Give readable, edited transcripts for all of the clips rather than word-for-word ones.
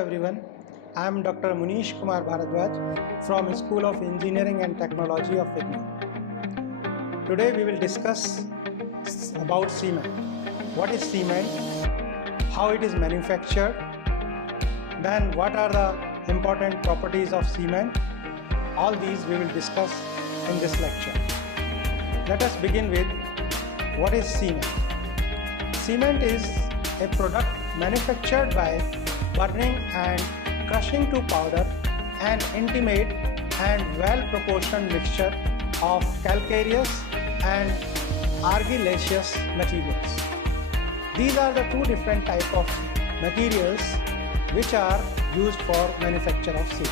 everyone, I am Dr. Munish Kumar Bharadwaj from School of Engineering and Technology of IGNOU. Today we will discuss about cement. What is cement? How it is manufactured? Then what are the important properties of cement? All these we will discuss in this lecture. Let us begin with what is cement. Cement is a product manufactured by burning and crushing to powder an intimate and well-proportioned mixture of calcareous and argillaceous materials. These are the two different types of materials which are used for manufacture of cement.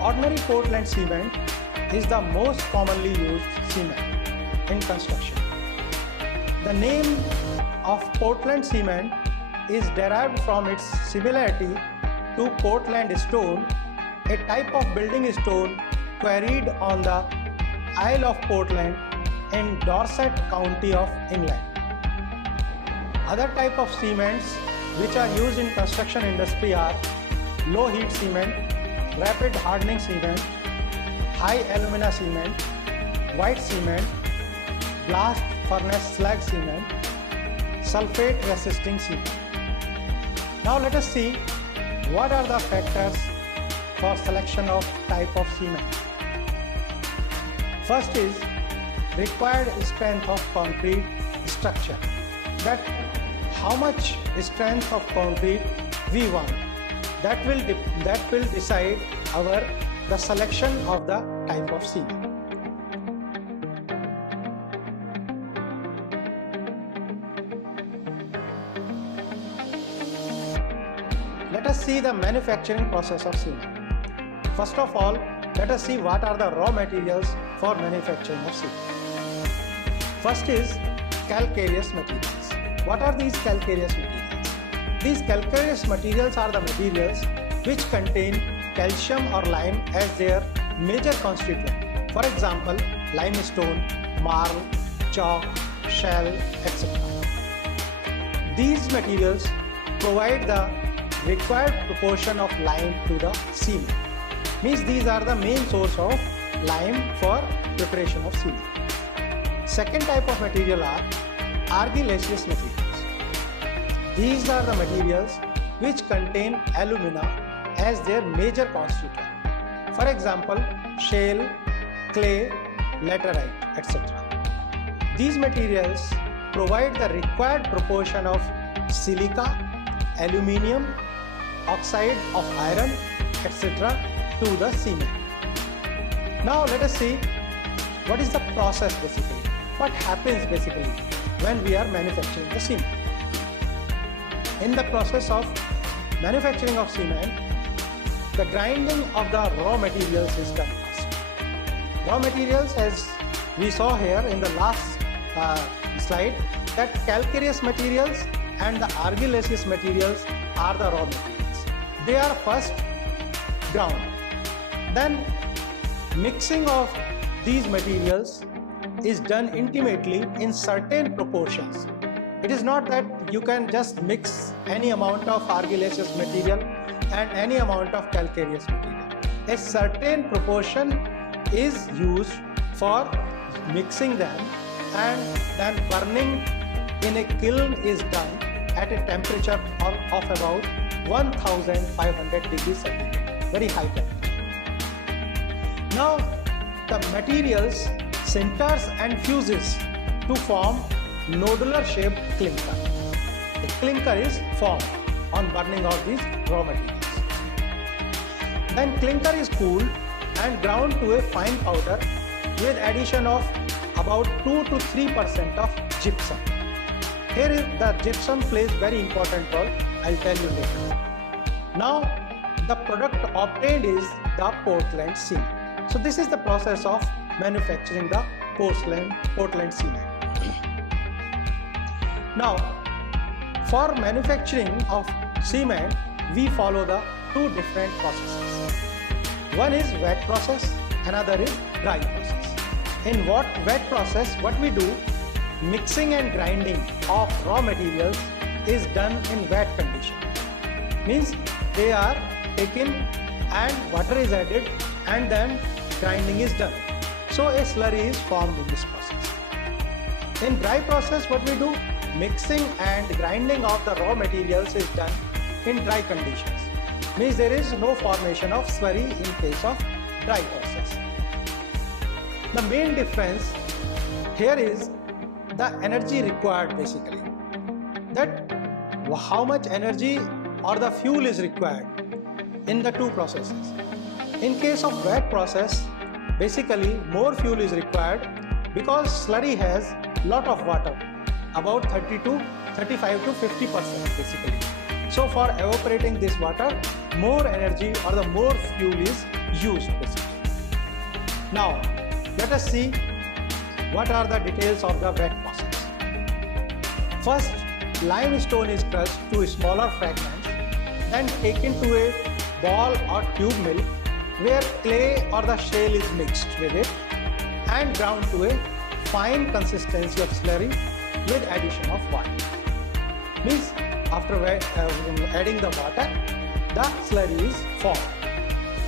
Ordinary Portland cement is the most commonly used cement in construction. The name of Portland cement is derived from its similarity to Portland stone, a type of building stone quarried on the Isle of Portland in Dorset County of England. Other type of cements which are used in construction industry are low heat cement, rapid hardening cement, high alumina cement, white cement, blast furnace slag cement, sulfate resisting cement. Now let us see what are the factors for selection of type of cement. First is required strength of concrete structure. That how much strength of concrete we want. That will decide the selection of the type of cement. Let us see the manufacturing process of cement. First of all, let us see what are the raw materials for manufacturing of cement. First is calcareous materials. What are these calcareous materials? These calcareous materials are the materials which contain calcium or lime as their major constituent. For example, limestone, marl, chalk, shell, etc. These materials provide the required proportion of lime to the cement. Means these are the main source of lime for preparation of cement. Second type of material are argillaceous materials. These are the materials which contain alumina as their major constituent. For example, shale, clay, laterite, etc. These materials provide the required proportion of silica, aluminium, oxide of iron, etc. to the cement. Now let us see what is the process basically. What happens basically when we are manufacturing the cement. In the process of manufacturing of cement, the grinding of the raw materials is done first. Raw materials, as we saw here in the last slide, that calcareous materials and the argillaceous materials are the raw materials. They are first ground. Then mixing of these materials is done intimately in certain proportions. It is not that you can just mix any amount of argillaceous material and any amount of calcareous material. A certain proportion is used for mixing them, and then burning in a kiln is done at a temperature of about 1500 degrees centigrade, very high temperature. Now the materials sinters and fuses to form nodular shaped clinker. The clinker is formed on burning of these raw materials. Then clinker is cooled and ground to a fine powder with addition of about 2 to 3% of gypsum. Here is the gypsum plays very important role. I'll tell you later. Now the product obtained is the Portland cement. So this is the process of manufacturing the Portland cement. Now for manufacturing of cement, we follow the two different processes. One is wet process, another is dry process. In wet process, what we do, mixing and grinding of raw materials is done in wet condition. means they are taken and water is added and then grinding is done. So a slurry is formed in this process. In dry process, what we do? Mixing and grinding of the raw materials is done in dry conditions. Means there is no formation of slurry in case of dry process. The main difference here is the energy required basically. That how much energy or the fuel is required in the two processes. In case of wet process, basically more fuel is required because slurry has lot of water, about 35 to 50% basically. So for evaporating this water, more energy or the more fuel is used basically. Now let us see what are the details of the wet process. First, limestone is crushed to smaller fragments, then taken to a ball or tube mill where clay or the shale is mixed with it and ground to a fine consistency of slurry with addition of water. Means after adding the water, the slurry is formed.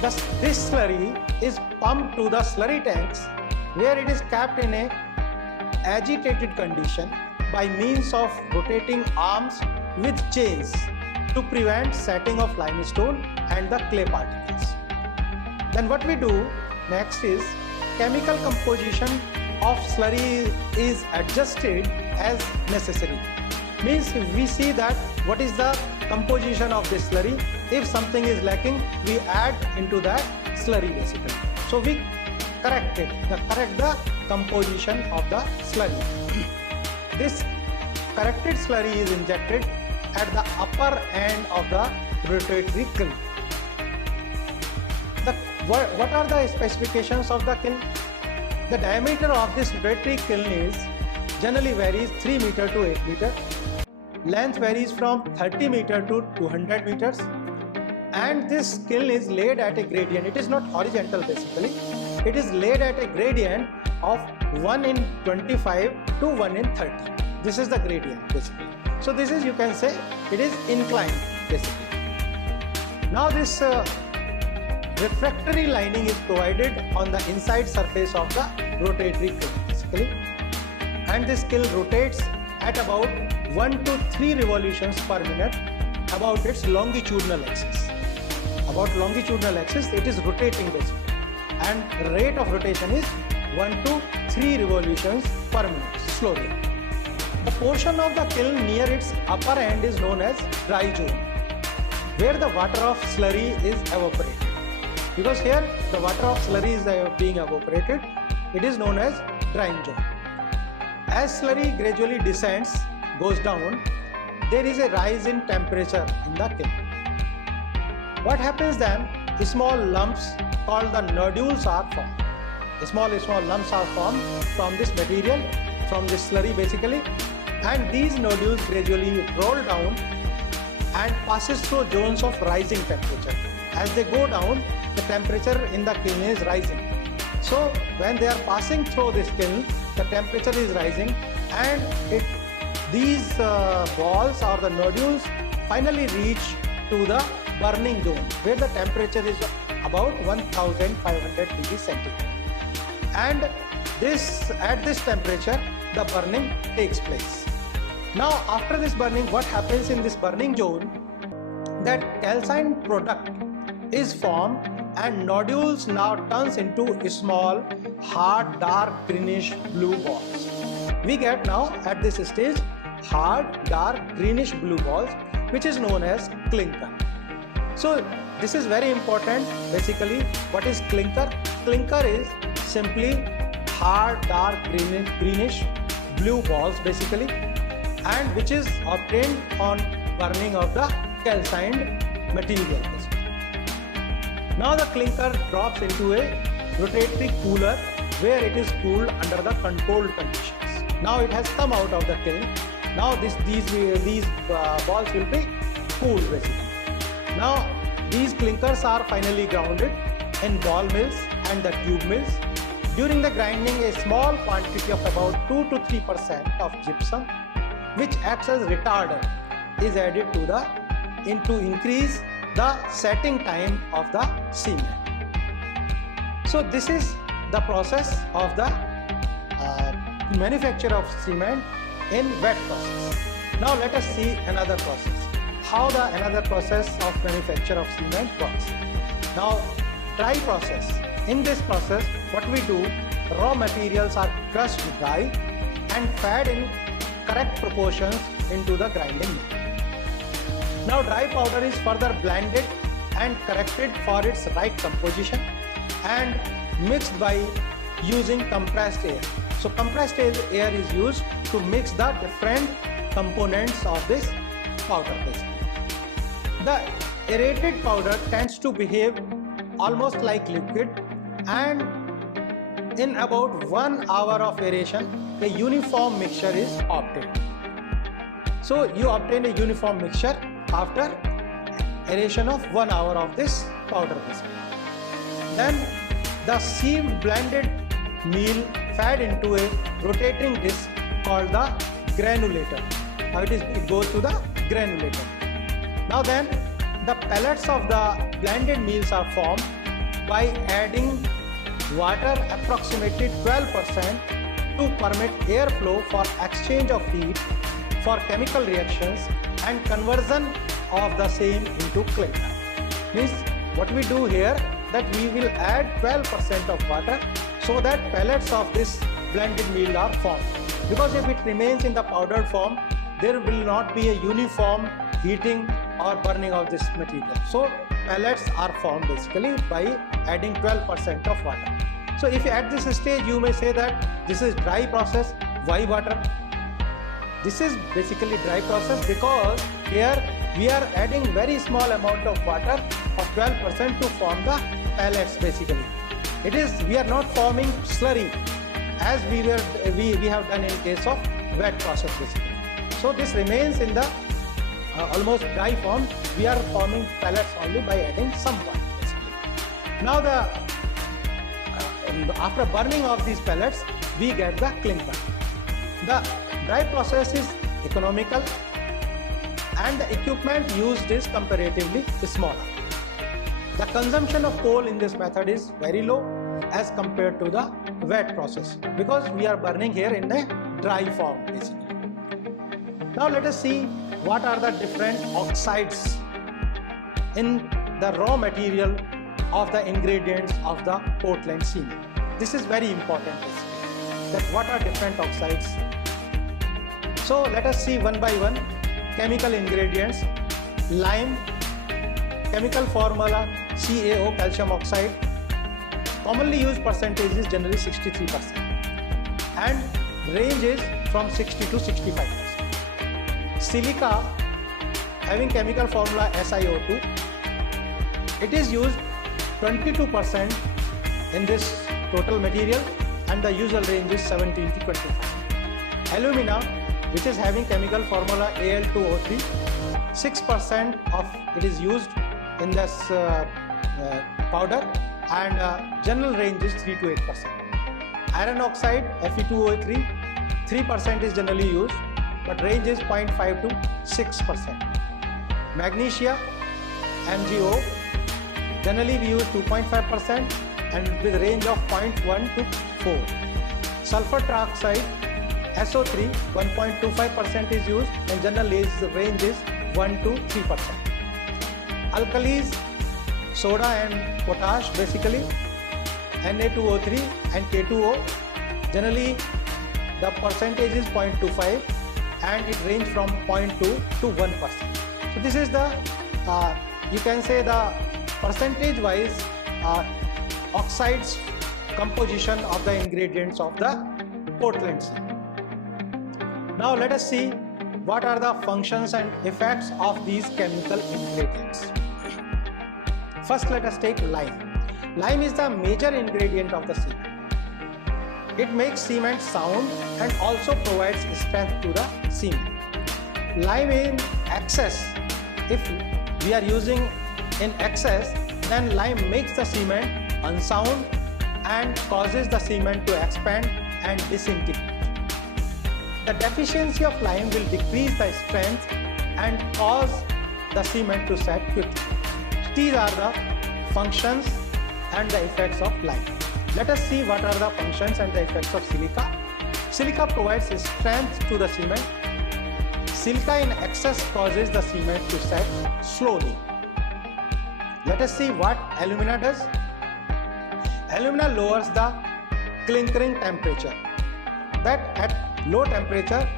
Thus, this slurry is pumped to the slurry tanks where it is kept in a agitated condition by means of rotating arms with chains to prevent setting of limestone and the clay particles. Then what we do next is chemical composition of slurry is adjusted as necessary. Means we see that what is the composition of this slurry. If something is lacking, we add into that slurry basically. So we correct the composition of the slurry. This corrected slurry is injected at the upper end of the rotatory kiln. What are the specifications of the kiln? The diameter of this rotatory kiln is generally varies 3 meter to 8 meter. Length varies from 30 meter to 200 meters. And this kiln is laid at a gradient. It is not horizontal basically. It is laid at a gradient of 1 in 25 to 1 in 30. This is the gradient basically. So this is, you can say, it is inclined basically. Now this refractory lining is provided on the inside surface of the rotatory kiln basically. And this kiln rotates at about 1 to 3 revolutions per minute about its longitudinal axis. About longitudinal axis, it is rotating basically. And rate of rotation is 1 to 3 revolutions per minute, slowly. The portion of the kiln near its upper end is known as dry zone, where the water of slurry is evaporated. Because here the water of slurry is being evaporated, it is known as drying zone. As slurry gradually descends, goes down, there is a rise in temperature in the kiln. What happens then? Small lumps called the nodules are formed. Small lumps are formed from this material, from this slurry basically, and these nodules gradually roll down and passes through zones of rising temperature. As they go down, the temperature in the kiln is rising. So when they are passing through this kiln, the temperature is rising, and these balls or the nodules finally reach to the burning zone where the temperature is about 1500 degrees centigrade. And at this temperature the burning takes place. Now after this burning, what happens in this burning zone? That calcined product is formed and nodules now turns into small, hard, dark, greenish blue balls. We get now at this stage hard, dark, greenish blue balls, which is known as clinker. So this is very important. Basically, what is clinker? Clinker is simply hard, dark, greenish blue balls basically, and which is obtained on burning of the calcined material. Now the clinker drops into a rotatory cooler where it is cooled under the controlled conditions. Now it has come out of the kiln. Now these balls will be cooled basically. Now these clinkers are finally grounded in ball mills and the tube mills. During the grinding, a small quantity of about 2 to 3% of gypsum, which acts as retarder, is added to the to increase the setting time of the cement. So this is the process of the manufacture of cement in wet process. Now let us see another process. How another process of manufacture of cement works. Now dry process. In this process, what we do, raw materials are crushed dry and fed in correct proportions into the grinding mill. Now dry powder is further blended and corrected for its right composition and mixed by using compressed air. So compressed air is used to mix the different components of this powder basically. The aerated powder tends to behave almost like liquid, and in about 1 hour of aeration, a uniform mixture is obtained. So you obtain a uniform mixture after aeration of 1 hour of this powder basically. Then the seam blended meal fed into a rotating disc called the granulator. Now it goes to the granulator. Now then the pellets of the blended meals are formed by adding water approximately 12% to permit airflow for exchange of heat for chemical reactions and conversion of the same into clinker. Means what we do here, that we will add 12% of water so that pellets of this blended meal are formed. Because if it remains in the powdered form, there will not be a uniform heating or burning of this material. So pellets are formed basically by adding 12% of water. So if at this stage you may say that this is dry process, why water? This is basically dry process because here we are adding very small amount of water of 12% to form the pellets basically. We are not forming slurry as we have done in case of wet process basically. So this remains in the almost dry form. We are forming pellets only by adding some water basically. Now after burning of these pellets, we get the clinker. The dry process is economical and the equipment used is comparatively smaller. The consumption of coal in this method is very low as compared to the wet process because we are burning here in a dry form basically. Now let us see what are the different oxides in the raw material of the ingredients of the Portland cement. This is very important basically, that what are different oxides. So let us see one by one. Chemical ingredients: lime, chemical formula CaO, calcium oxide. Commonly used percentage is generally 63% and range is from 60 to 65%. Silica, having chemical formula SiO2, it is used 22% in this total material and the usual range is 17 to 25. Alumina, which is having chemical formula Al2O3, 6% of it is used in this powder and general range is 3 to 8%. Iron oxide Fe2O3, 3% is generally used but range is 0.5 to 6%. Magnesia MgO, generally we use 2.5% and with range of 0.1 to 4. Sulfur trioxide SO3, 1.25% is used and general range is 1 to 3%. Alkalis, soda and potash basically, Na2O3 and K2O, generally the percentage is 0.25 and it range from 0.2 to 1%. So this is the, you can say the percentage wise oxides composition of the ingredients of the Portland cement. Now let us see what are the functions and effects of these chemical ingredients. First let us take lime. Lime is the major ingredient of the cement. It makes cement sound and also provides strength to the cement. Lime in excess, if we are using in excess, then lime makes the cement unsound and causes the cement to expand and disintegrate. The deficiency of lime will decrease the strength and cause the cement to set quickly. These are the functions and the effects of lime. Let us see what are the functions and the effects of silica. Silica provides strength to the cement. Silica in excess causes the cement to set slowly. Let us see what alumina does. Alumina lowers the clinkering temperature, that at low temperature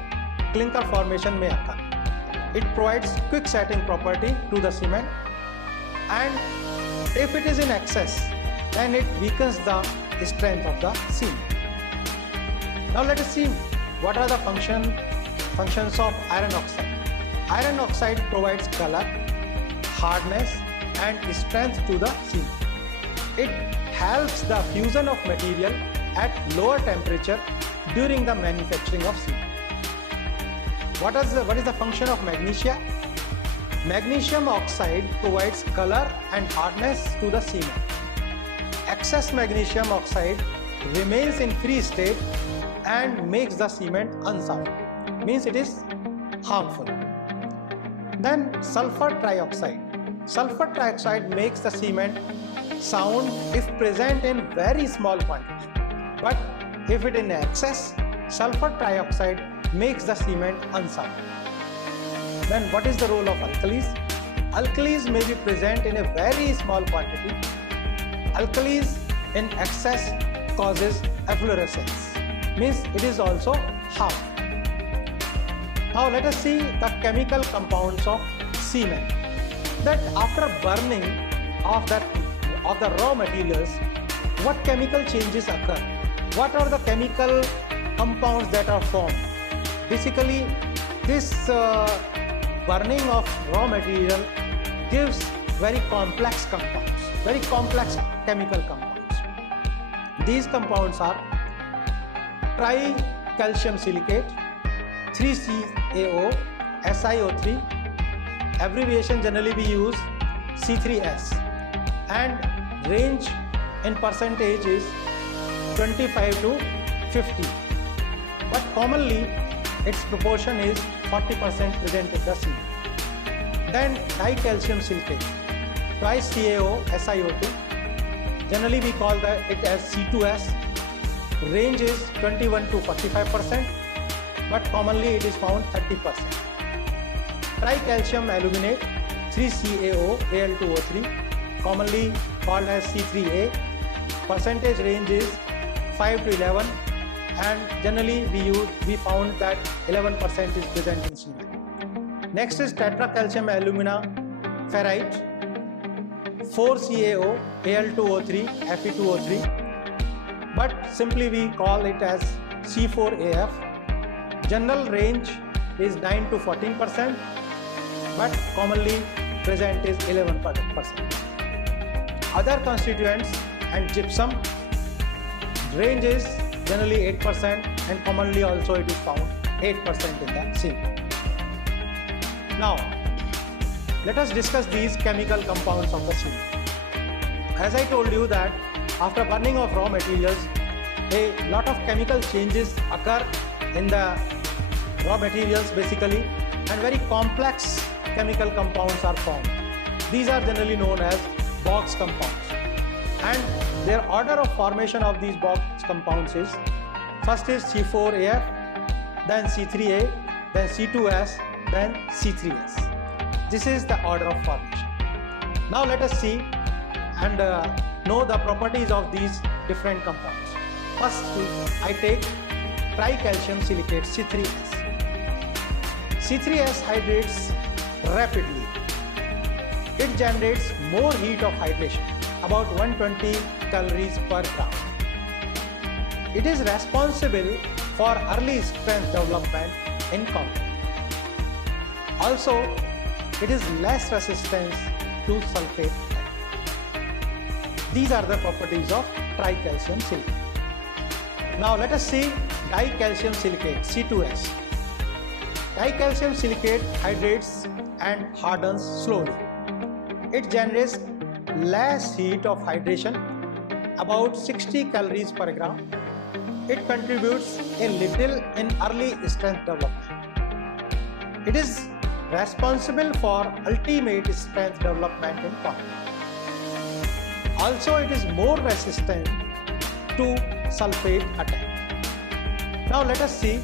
clinker formation may occur. It provides quick setting property to the cement, and if it is in excess, then it weakens the strength of the cement. Now let us see what are the functions of iron oxide. Iron oxide provides color, hardness and strength to the cement. It helps the fusion of material at lower temperature during the manufacturing of cement. What is the function of magnesia? Magnesium oxide provides color and hardness to the cement. Excess magnesium oxide remains in free state and makes the cement unsound, means it is harmful. Then sulfur trioxide. Sulfur trioxide makes the cement sound if present in very small quantity, but if it in excess, sulfur trioxide makes the cement unsound. Then what is the role of alkalis? Alkalis may be present in a very small quantity. Alkalis in excess causes efflorescence, means it is also harmful. Now let us see the chemical compounds of cement. That after burning of the raw materials, what chemical changes occur? What are the chemical compounds that are formed? Basically, this burning of raw material gives very complex compounds, very complex chemical compounds. These compounds are tricalcium silicate, 3CaO, SiO3, abbreviation generally we use C3S, and range in percentage is 25 to 50, but commonly its proportion is 40% present in the cement. Then dicalcium silicate, twice CaO, SiO2, generally we call it as C2S, range is 21 to 45%, but commonly it is found 30%. Tricalcium aluminate, 3CaO, Al2O3, commonly called as C3A, percentage range is 5 to 11, and generally we found that 11% is present in cement. Next is tetracalcium alumina ferrite, 4CaO, Al2O3, Fe2O3, but simply we call it as C4AF. General range is 9 to 14%, but commonly present is 11%. Other constituents and gypsum, range is generally 8%, and commonly also it is found 8% in the cement. Now, let us discuss these chemical compounds of the cement. As I told you that after burning of raw materials, a lot of chemical changes occur in the raw materials basically, and very complex chemical compounds are formed. These are generally known as box compounds, and their order of formation of these box compounds is: first is C4AF, then C3A, then C2S, then C3S. This is the order of formation. Now let us see and know the properties of these different compounds. First, I take tricalcium silicate, C3S. C3S hydrates rapidly. It generates more heat of hydration, about 120 calories per gram. It is responsible for early strength development in concrete. Also, it is less resistant to sulfate. These are the properties of tricalcium silicate. Now let us see dicalcium silicate, C2S. Dicalcium silicate hydrates and hardens slowly. It generates less heat of hydration, about 60 calories per gram. It contributes a little in early strength development. It is responsible for ultimate strength development in concrete. Also, it is more resistant to sulfate attack. Now let us see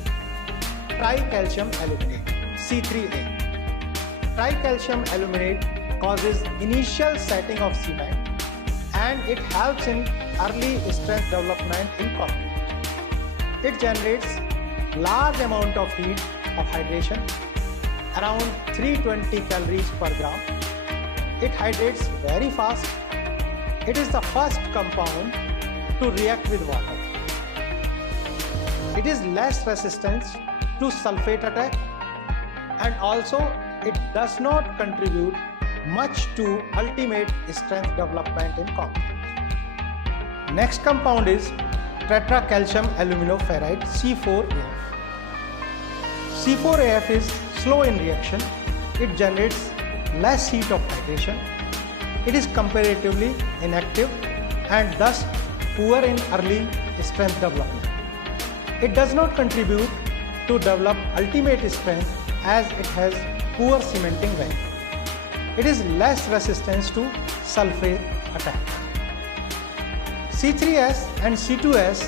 tricalcium aluminate, C3A. Tricalcium aluminate causes initial setting of cement and it helps in early strength development in concrete. It generates large amount of heat of hydration, around 320 calories per gram. It hydrates very fast. It is the first compound to react with water. It is less resistant to sulfate attack and also it does not contribute much to ultimate strength development in concrete. Next compound is tetracalcium aluminoferrite C4AF. C4AF is slow in reaction. It generates less heat of hydration. It is comparatively inactive and thus poor in early strength development. It does not contribute to develop ultimate strength as it has poor cementing value. It is less resistant to sulfate attack. C3S and C2S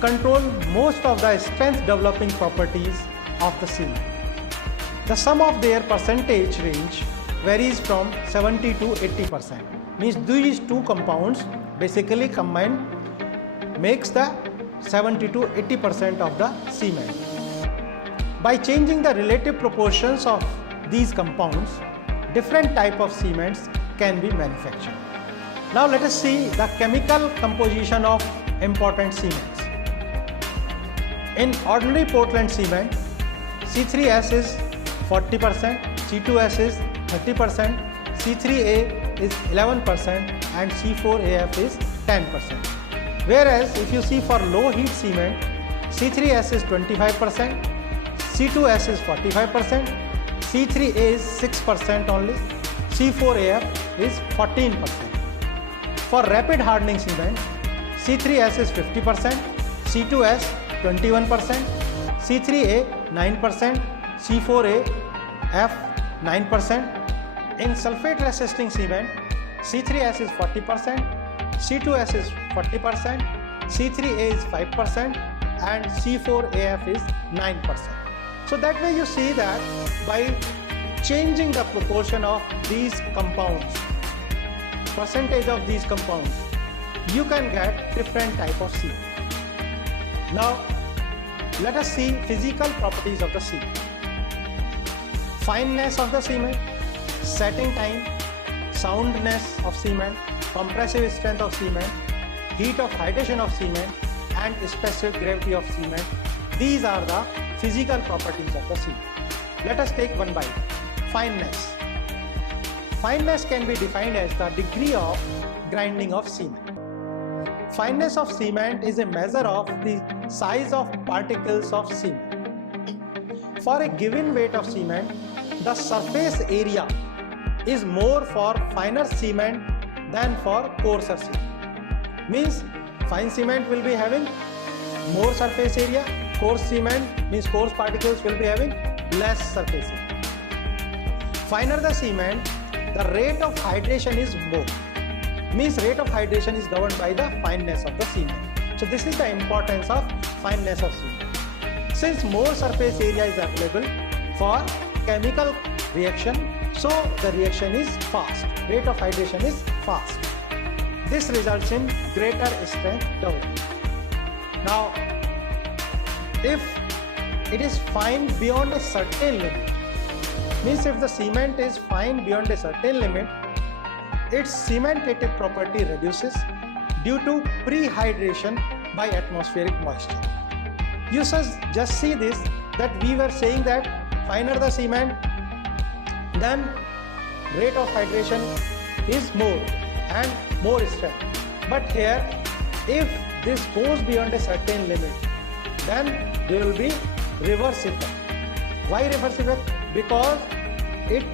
control most of the strength developing properties of the cement. The sum of their percentage range varies from 70 to 80%. Means these two compounds basically combined makes the 70 to 80% of the cement. By changing the relative proportions of these compounds, different type of cements can be manufactured. Now let us see the chemical composition of important cements. In ordinary Portland cement, C3S is 40%, C2S is 30%, C3A is 11% and C4AF is 10%. Whereas if you see for low heat cement, C3S is 25%, C2S is 45%, C3A is 6% only, C4AF is 14%. For rapid hardening cement, C3S is 50%, C2S 21%, C3A 9%, C4AF 9%. In sulfate resisting cement, C3S is 40%, C2S is 40%, C3A is 5% and C4AF is 9%. So that way you see that by changing the proportion of these compounds, percentage of these compounds, you can get different type of cement. Now let us see physical properties of the cement. Fineness of the cement, setting time, soundness of cement, compressive strength of cement, heat of hydration of cement and specific gravity of cement. These are the physical properties of the cement. Let us take one by one. Fineness. Fineness can be defined as the degree of grinding of cement. Fineness of cement is a measure of the size of particles of cement. For a given weight of cement, the surface area is more for finer cement than for coarser cement. Means fine cement will be having more surface area, coarse cement means coarse particles will be having less surface area. Finer the cement, the rate of hydration is more. Means rate of hydration is governed by the fineness of the cement. So this is the importance of fineness of cement. Since more surface area is available for chemical reaction, so the reaction is fast. Rate of hydration is fast. This results in greater strength development. Now, if it is fine beyond a certain limit, means if the cement is fine beyond a certain limit, its cementative property reduces due to prehydration by atmospheric moisture. You just see this, that we were saying that finer the cement, then rate of hydration is more and more strength. But here, if this goes beyond a certain limit, then there will be reverse effect. Why reverse effect? Because it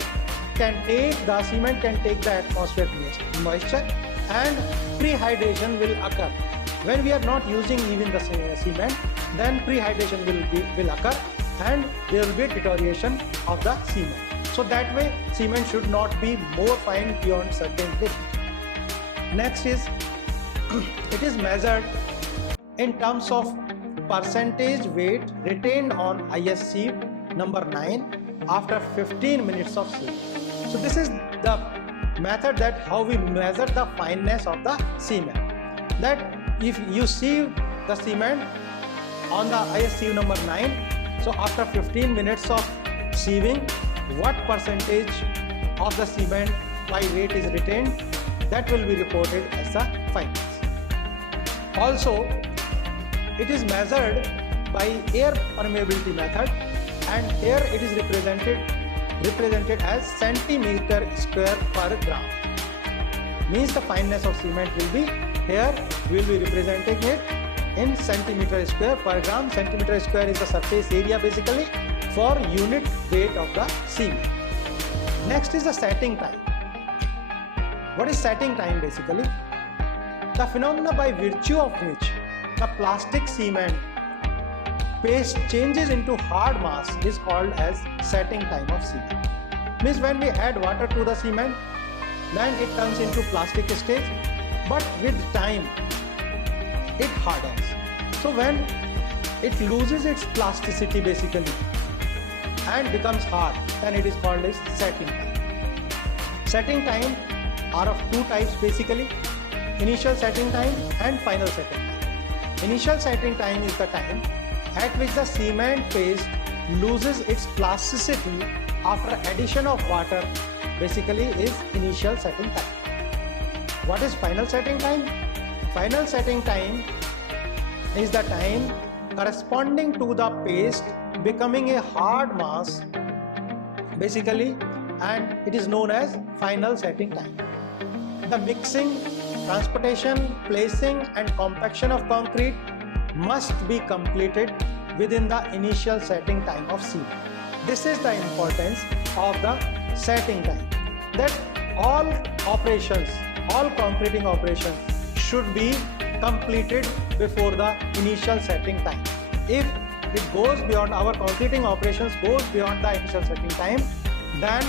can take, the cement can take the atmospheric moisture and prehydration will occur. When we are not using even the cement, then prehydration will occur and there will be a deterioration of the cement. So So that way cement should not be more fine beyond certain limit. Next is it is measured in terms of percentage weight retained on ISC number 9 after 15 minutes of sieve. So this is the method that how we measure the fineness of the cement. That if you sieve the cement on the ISC number 9, so after 15 minutes of sieving, what percentage of the cement by weight is retained, that will be reported as the fineness. Also, it is measured by air permeability method, and here it is represented as centimeter square per gram. Means the fineness of cement will be here, we will be representing it in centimeter square per gram. Centimeter square is the surface area basically for unit weight of the cement. Next is the setting time. What is setting time basically? The phenomena by virtue of which the plastic cement paste changes into hard mass is called as setting time of cement. Means when we add water to the cement, then it turns into plastic stage, but with time it hardens. So when it loses its plasticity basically and becomes hard, then it is called as setting time. Setting time are of two types basically: initial setting time and final setting time. Initial setting time is the time at which the cement paste loses its plasticity after addition of water, basically is initial setting time. What is final setting time? Final setting time is the time corresponding to the paste becoming a hard mass basically, and it is known as final setting time. The mixing, transportation, placing and compaction of concrete must be completed within the initial setting time of cement. This is the importance of the setting time, that all operations, all concreting operations should be completed before the initial setting time. If it goes beyond, our concreting operations goes beyond the initial setting time, then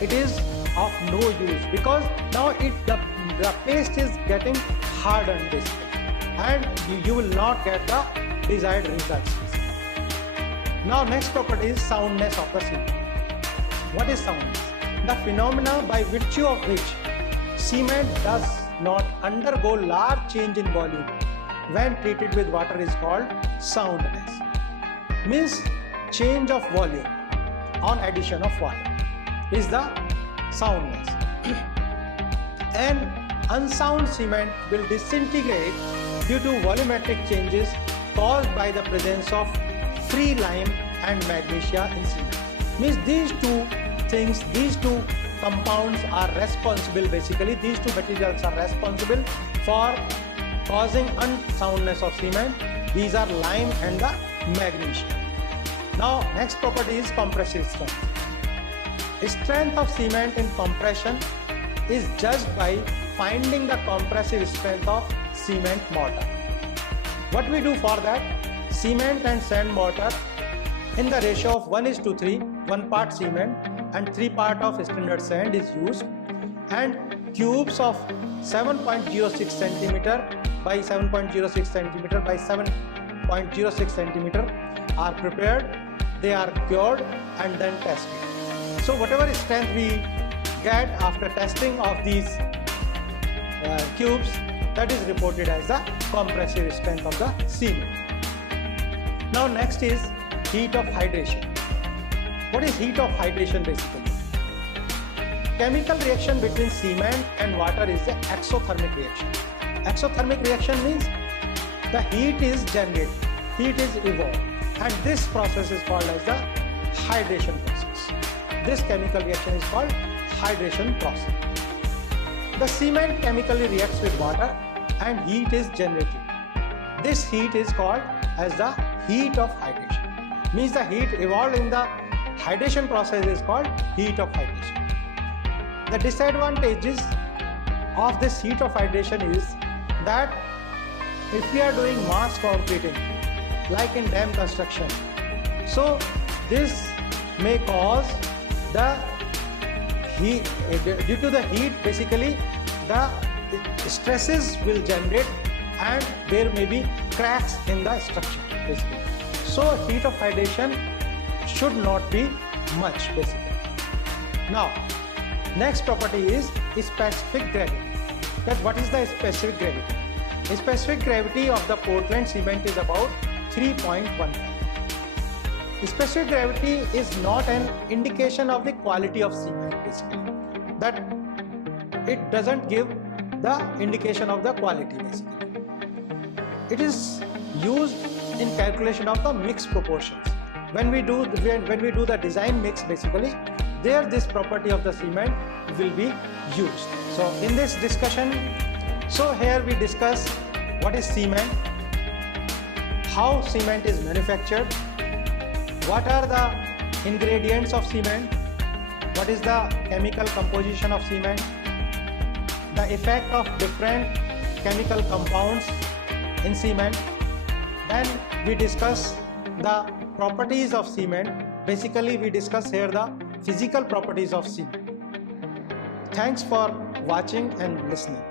it is of no use, because now the paste is getting hardened basically, and you will not get the desired results. Now next property is soundness of the cement. What is soundness? The phenomena by virtue of which cement does not undergo large change in volume when treated with water is called soundness. Means change of volume on addition of water is the soundness. An unsound cement will disintegrate due to volumetric changes caused by the presence of free lime and magnesia in cement. Means these two things, these two compounds are responsible, basically these two materials are responsible for causing unsoundness of cement. These are lime and the magnesia. Now next property is compressive strength. The strength of cement in compression is judged by finding the compressive strength of cement mortar. What we do for that? Cement and sand mortar in the ratio of 1:3, 1 part cement and 3 part of standard sand is used, and cubes of 7.06 centimeter by 7.06 centimeter by 7.06 centimeter are prepared. They are cured and then tested. So whatever strength we get after testing of these cubes, that is reported as the compressive strength of the cement. Now next is heat of hydration. What is heat of hydration basically? Chemical reaction between cement and water is the exothermic reaction. Exothermic reaction means the heat is generated, heat is evolved, and this process is called as the hydration process. This chemical reaction is called hydration process. The cement chemically reacts with water and heat is generated. This heat is called as the heat of hydration. Means the heat evolved in the hydration process is called heat of hydration. The disadvantages of this heat of hydration is that if we are doing mass concreting like in dam construction, so this may cause the heat, due to the heat, basically the stresses will generate and there may be cracks in the structure basically. So heat of hydration should not be much basically. Now next property is specific gravity. That what is the specific gravity? The specific gravity of the Portland cement is about 3.15. The specific gravity is not an indication of the quality of cement basically. That it doesn't give the indication of the quality basically. It is used in calculation of the mix proportions. When we do the design mix basically, there this property of the cement will be used. So in this discussion, so here we discuss what is cement, how cement is manufactured, what are the ingredients of cement, what is the chemical composition of cement, the effect of different chemical compounds in cement. Then we discuss the properties of cement. Basically we discuss here the physical properties of cement. Thanks for watching and listening.